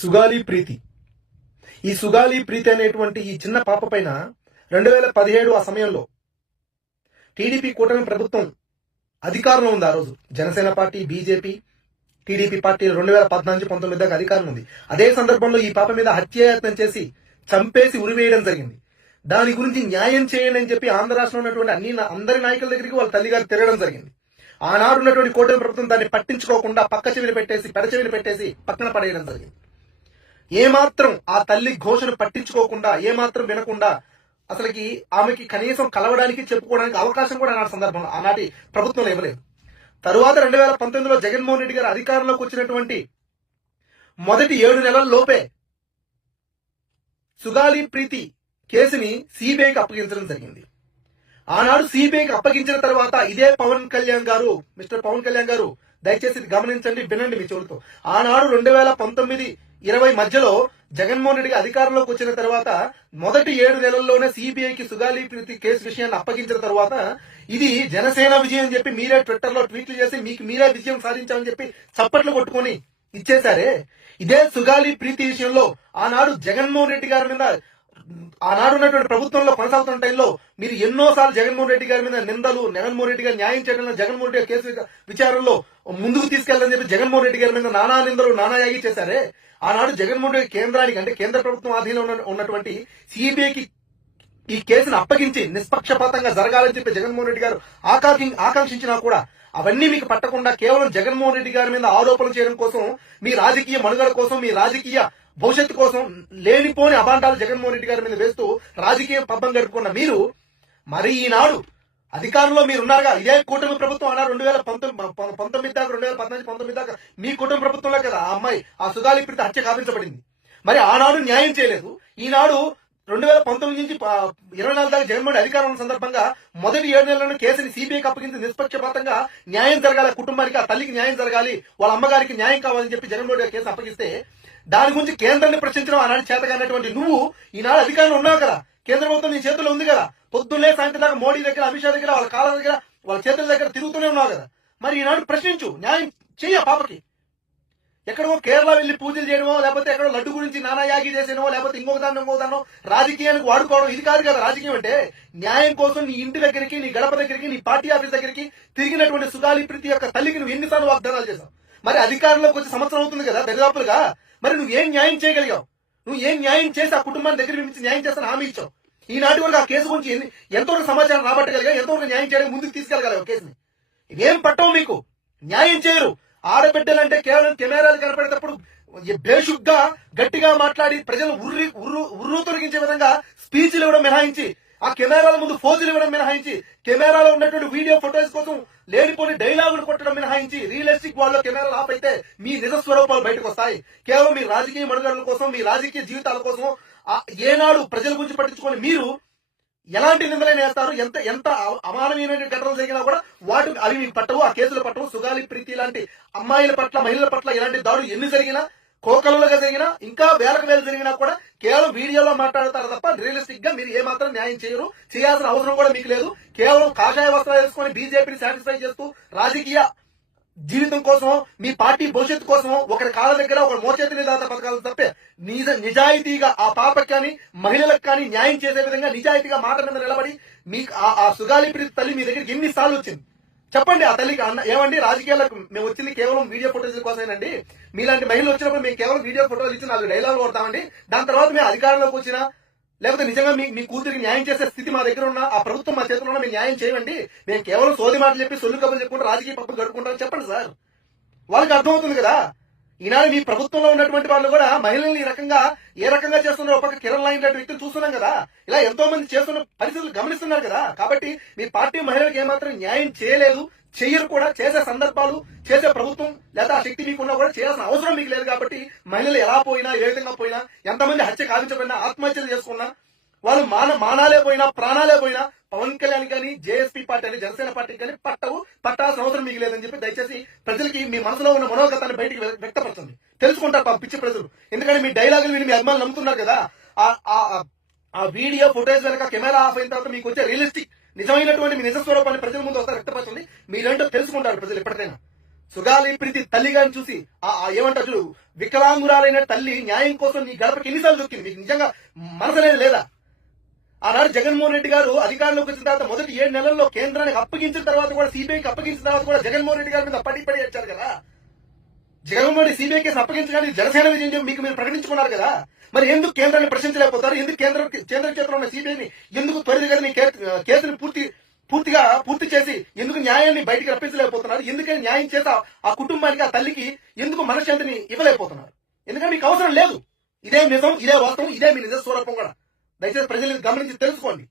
సుగాలి ప్రీతి. ఈ సుగాలి ప్రీతి అనేటువంటి ఈ చిన్న పాప పైన 2017 ఆ సమయంలో టీడీపీ కూటమి ప్రభుత్వం అధికారంలో ఉంది. ఆ రోజు Janasena party, BJP, TDP party 2014-19 దాకా అధికారం ఉంది. అదే సందర్భంలో ఈ పాప మీద హత్యాయత్నం చేసి చంపేసి ఉరివేయడం జరిగింది. దాని గురించి న్యాయం చేయండి అని చెప్పి ఆంధ్ర రాష్ట్రంలో ఉన్నటువంటి అందరి నాయకుల దగ్గరికి వాళ్ళ తల్లిగారు తిరగడం జరిగింది. ఆనాడు ఉన్నటువంటి కూటమి ప్రభుత్వం దాన్ని పట్టించుకోకుండా పక్క చెవిని పెట్టేసి పెడచెవిని పెట్టేసి పక్కన పడేయడం జరిగింది. ఏమాత్రం ఆ తల్లి ఘోషను పట్టించుకోకుండా, ఏమాత్రం వినకుండా, అసలుకి ఆమెకి కనీసం కలవడానికి చెప్పుకోవడానికి అవకాశం కూడా ఆనాటి ప్రభుత్వంలో ఇవ్వలేదు. తరువాత 2019లో జగన్మోహన్ రెడ్డి గారు అధికారంలోకి వచ్చినటువంటి మొదటి 7 నెలల లోపే సుగాలి ప్రీతి కేసుని సిబిఐకి అప్పగించడం జరిగింది. ఆనాడు సిబిఐకి అప్పగించిన తర్వాత ఇదే మిస్టర్ పవన్ కళ్యాణ్ గారు దయచేసి గమనించండి, వినండి మీ చెవులతో. ఆనాడు 2019-20 మధ్యలో జగన్మోహన్ రెడ్డి అధికారంలోకి వచ్చిన తర్వాత మొదటి 7 నెలల్లోనే సిబిఐకి సుగాలి ప్రీతి కేసు విషయాన్ని అప్పగించిన తర్వాత ఇది జనసేన విజయం అని చెప్పి మీరే ట్విట్టర్ లో ట్వీట్లు చేసి మీకు మీరే విజయం సాధించామని చెప్పి చప్పట్లు కొట్టుకొని ఇచ్చేశారే. ఇదే సుగాలి ప్రీతి విషయంలో ఆనాడు జగన్మోహన్ రెడ్డి గారి మీద, ఆనాడు ఉన్నటువంటి ప్రభుత్వంలో కొనసాగుతున్న టైంలో మీరు ఎన్నోసార్లు జగన్మోహన్ రెడ్డి గారి మీద నిందలు, జగన్మోహన్ రెడ్డి గారు న్యాయం చేయడంలో, జగన్మోహన్ రెడ్డి కేసు విచారణలో ముందుకు తీసుకెళ్లని చెప్పి జగన్మోహన్ రెడ్డి గారి మీద నానా నిందలు, నానా యాగి చేశారే. ఆనాడు జగన్మోహన్ రెడ్డి కేంద్రానికి, అంటే కేంద్ర ప్రభుత్వం ఆధీనంలో ఉన్నటువంటి సిబిఐకి ఈ కేసును అప్పగించి నిష్పక్షపాతంగా జరగాలని చెప్పి జగన్మోహన్ రెడ్డి గారు ఆకాంక్షించినా కూడా అవన్నీ మీకు పట్టకుండా కేవలం జగన్మోహన్ రెడ్డి గారి మీద ఆరోపణలు చేయడం కోసం, మీ రాజకీయ మనుగడ కోసం, మీ రాజకీయ భవిష్యత్తు కోసం లేనిపోని అభాండాలు జగన్మోహన్ రెడ్డి గారి మీద వేస్తూ రాజకీయ పబ్బం గడుపుకున్న మీరు మరి ఈనాడు అధికారంలో మీరున్నారుగా. ఇదే కూటమి ప్రభుత్వం ఆనాడు 2019 దాకా, 2014-19 దాకా మీ కుటుంబ ప్రభుత్వంలో కదా ఆ అమ్మాయి, ఆ సుగాలి ప్రీతి హత్య కావించబడింది. మరి ఆనాడు న్యాయం చేయలేదు. ఈనాడు 2019 నుంచి 24 దాకా జగన్మోహన్ అధికారం ఉన్న సందర్భంగా మొదటి 7 నెలలను కేసుని సిబిఐకి అప్పగించి నిష్పక్షపాతంగా న్యాయం జరగాలి, కుటుంబానికి, ఆ తల్లికి న్యాయం జరగాలి, వాళ్ళ అమ్మగారికి న్యాయం కావాలని చెప్పి జగన్మోహన్ రెడ్డి కేసు అప్పగిస్తే దాని గురించి కేంద్రాన్ని ప్రశ్నించడం ఆనాడు చేతగానటువంటి నువ్వు ఈనాడు అధికారంలో ఉన్నావు కదా. కేంద్ర ప్రభుత్వం నీ చేతుల్లో ఉంది కదా. పొద్దున్నే సాయంత్రం దాకా మోడీ దగ్గర, అమిత్ షా దగ్గర, వాళ్ళ కాళ్ళ దగ్గర, వాళ్ళ చేతుల దగ్గర తిరుగుతూనే ఉన్నావు కదా. మరి ఈనాడు ప్రశ్నించు, న్యాయం చెయ్య పాపకి. ఎక్కడో కేరళ వెళ్లి పూజలు చేయడమో, లేకపోతే ఎక్కడో లడ్డు గురించి నానా యాగి చేసేనో, లేకపోతే ఇంకొక దాన్నో రాజకీయానికి వాడుకోవడం ఇది కాదు కదా రాజకీయం అంటే. న్యాయం కోసం నీ ఇంటి దగ్గరికి, నీ గడప దగ్గరికి, నీ పార్టీ ఆఫీస్ దగ్గరికి తిరిగినటువంటి సుగాలి ప్రీతి యొక్క తల్లికి నువ్వు ఎన్నిసార్లు వాగ్దానాలు చేశావు? మరి అధికారంలోకి వచ్చి సంవత్సరం అవుతుంది కదా దరిదాపులుగా. మరి నువ్వు ఏం న్యాయం చేయగలిగావు? నువ్వు ఏం న్యాయం చేసి ఆ కుటుంబాన్ని దగ్గర నుంచి న్యాయం చేస్తాను హామీ ఇచ్చావు? ఈనాటి వరకు ఆ కేసు గురించి ఎంతవరకు సమాచారం రాబట్టగలిగా, ఎంతవరకు న్యాయం చేయడానికి ముందుకు తీసుకెళ్ళగలవు కేసుని? ఇవేం పట్టవు మీకు, న్యాయం చేయరు. ఆడబిడ్డలంటే కేవలం కెమెరాలు కనపడేటప్పుడు బేషుగ్గా గట్టిగా మాట్లాడి ప్రజలు ఉర్రు తొలగించే విధంగా స్పీచ్లు ఇవ్వడం మినహాయించి, ఆ కెమెరాల ముందు ఫోజులు ఇవ్వడం మినహాయించి, కెమెరాలో ఉన్నటువంటి వీడియో ఫొటోస్ కోసం లేనిపోని డైలాగులు కొట్టడం మినహాయించి, రియలిస్టిక్ వాళ్ళు కెమెరాలు ఆఫ్ అయితే మీ నిజ స్వరూపాలు బయటకు వస్తాయి. కేవలం మీ రాజకీయ మనుగడల కోసం, మీ రాజకీయ జీవితాల కోసం ఏనాడు ప్రజల గురించి పట్టించుకొని మీరు ఎలాంటి నిందలైన వేస్తారు. ఎంత అమానవీయమైన ఘటనలు జరిగినా కూడా అవి మీకు పట్టవు, ఆ కేసులు పట్టవు. సుగాలి ప్రీతి లాంటి అమ్మాయిల పట్ల, మహిళల పట్ల ఇలాంటి దాడులు ఎన్ని జరిగినా, కోకలుగా జరిగినా, ఇంకా వేలకు వేలు జరిగినా కూడా కేవలం వీడియోలో మాట్లాడతారు తప్ప రియలిస్టిక్ గా మీరు ఏమాత్రం న్యాయం చేయరు. చేయాల్సిన అవసరం కూడా మీకు లేదు. కేవలం కాషాయ వస్త్రాలు వేసుకొని బీజేపీని సాటిస్ఫై చేస్తూ రాజకీయ జీవితం కోసం, మీ పార్టీ భవిష్యత్తు కోసం ఒకరి కాళ్ళ దగ్గర, ఒకరి మోచేతి నిదాత పథకాలు తప్పే నిజాయితీగా ఆ పాపకి కానీ, మహిళలకు కానీ న్యాయం చేసే విధంగా నిజాయితీగా మాట మీద నిలబడి మీకు ఆ సుగాలి ప్రీతి తల్లి మీ దగ్గరికి ఎన్నిసార్లు వచ్చింది చెప్పండి. ఆ తల్లికి ఏమండి, రాజకీయాలకు మేము వచ్చింది కేవలం వీడియో ఫోటోస్ కోసమేనండి. మీలాంటి మహిళలు వచ్చినప్పుడు మేము కేవలం వీడియో ఫోటోలు ఇచ్చి 4 డైలాగులు కొడతామండి. దాని తర్వాత మేము అధికారంలోకి వచ్చినా, లేకపోతే నిజంగా మీ కూతురికి న్యాయం చేసే స్థితి మా దగ్గర ఉన్న, ఆ ప్రభుత్వం మా చేతిలో ఉన్న, మేము న్యాయం చేయండి. మేము కేవలం సోది మాటలు చెప్పి, సొల్లు కబులు చెప్పుకుంటూ రాజకీయ పప్పులు గడుపుకుంటామని చెప్పండి సార్. వాళ్ళకి అర్థమవుతుంది కదా. ఈనాడు మీ ప్రభుత్వంలో ఉన్నటువంటి వాళ్ళు కూడా మహిళల్ని ఏ రకంగా చేస్తున్నారో ఒక కిరణ్ లాంటి లాంటి వ్యక్తులు చూస్తున్నాం కదా. ఇలా ఎంతో మంది చేస్తున్న పరిస్థితులు గమనిస్తున్నారు కదా. కాబట్టి మీ పార్టీ మహిళలకు ఏమాత్రం న్యాయం చేయలేదు, చెయ్యరు కూడా. చేసే సందర్భాలు, చేసే ప్రభుత్వం లేదా ఆ శక్తి మీకున్నా కూడా చేయాల్సిన అవసరం మీకు లేదు. కాబట్టి మహిళలు ఎలా పోయినా, ఏ విధంగా పోయినా, ఎంతమంది హత్య కావించబడినా, ఆత్మహత్యలు చేసుకున్నా, వాళ్ళు మానాలే పోయినా, ప్రాణాలే పోయినా పవన్ కళ్యాణ్ కానీ, జేఎస్పీ పార్టీ అని, జనసేన పార్టీకి కానీ పట్టాల్సిన అవసరం మీకు లేదని చెప్పి దయచేసి ప్రజలకి మీ మనసులో ఉన్న మనోగతాన్ని బయటికి వ్యక్తపరచండి. తెలుసుకుంటారు పిచ్చి ప్రజలు. ఎందుకంటే మీ డైలాగులు విని మీ అభిమానులు నమ్ముతున్నారు కదా. ఆ వీడియో ఫుటేజ్ వెనక కెమెరా ఆఫ్ అయిన తర్వాత మీకు వచ్చే రియలిస్టిక్ నిజమైనటువంటి మీ నిజ స్వరూపాన్ని ప్రజల ముందు ఒకసారి వ్యక్తపరచండి. మీరేంటో తెలుసుకుంటారు ప్రజలు ఎప్పటికైనా. సుగాలి ప్రీతి తల్లి గారిని చూసి ఏమంటారు చూడు, వికలాంగురాలైన తల్లి న్యాయం కోసం నీ గడపకి ఎన్నిసార్లు దొక్కింది? మీకు నిజంగా మనసు అనేది లేదా? ఆనాడు జగన్మోహన్ రెడ్డి గారు అధికారంలోకి వచ్చిన తర్వాత మొదటి 7 నెలల్లో కేంద్రానికి అప్పగించిన తర్వాత కూడా, సిబిఐకి అప్పగించిన తర్వాత కూడా జగన్మోహన్ రెడ్డి గారి మీద పడి వచ్చారు కదా. జగన్మోహన్ రెడ్డి సిబిఐ కేసు అప్పగించడానికి జనసేన విజయం మీకు మీరు ప్రకటించుకున్నారు కదా. మరి ఎందుకు కేంద్రాన్ని ప్రశ్నించలేకపోతారు? ఎందుకు కేంద్ర చేతిలో ఉన్న సిబిఐని ఎందుకు త్వరితగతిని కేసుని పూర్తి చేసి ఎందుకు న్యాయాన్ని బయటికి రప్పించలేకపోతున్నారు? ఎందుకని న్యాయం చేత ఆ కుటుంబానికి, ఆ తల్లికి ఎందుకు మనశ్శాంతిని ఇవ్వలేకపోతున్నారు? ఎందుకంటే మీకు అవసరం లేదు. ఇదే నిజం, ఇదే వాస్తవం, ఇదే మీ నిజ స్వరూపం కూడా. దయచేసి ప్రజలను గమనించి తెలుసుకోండి.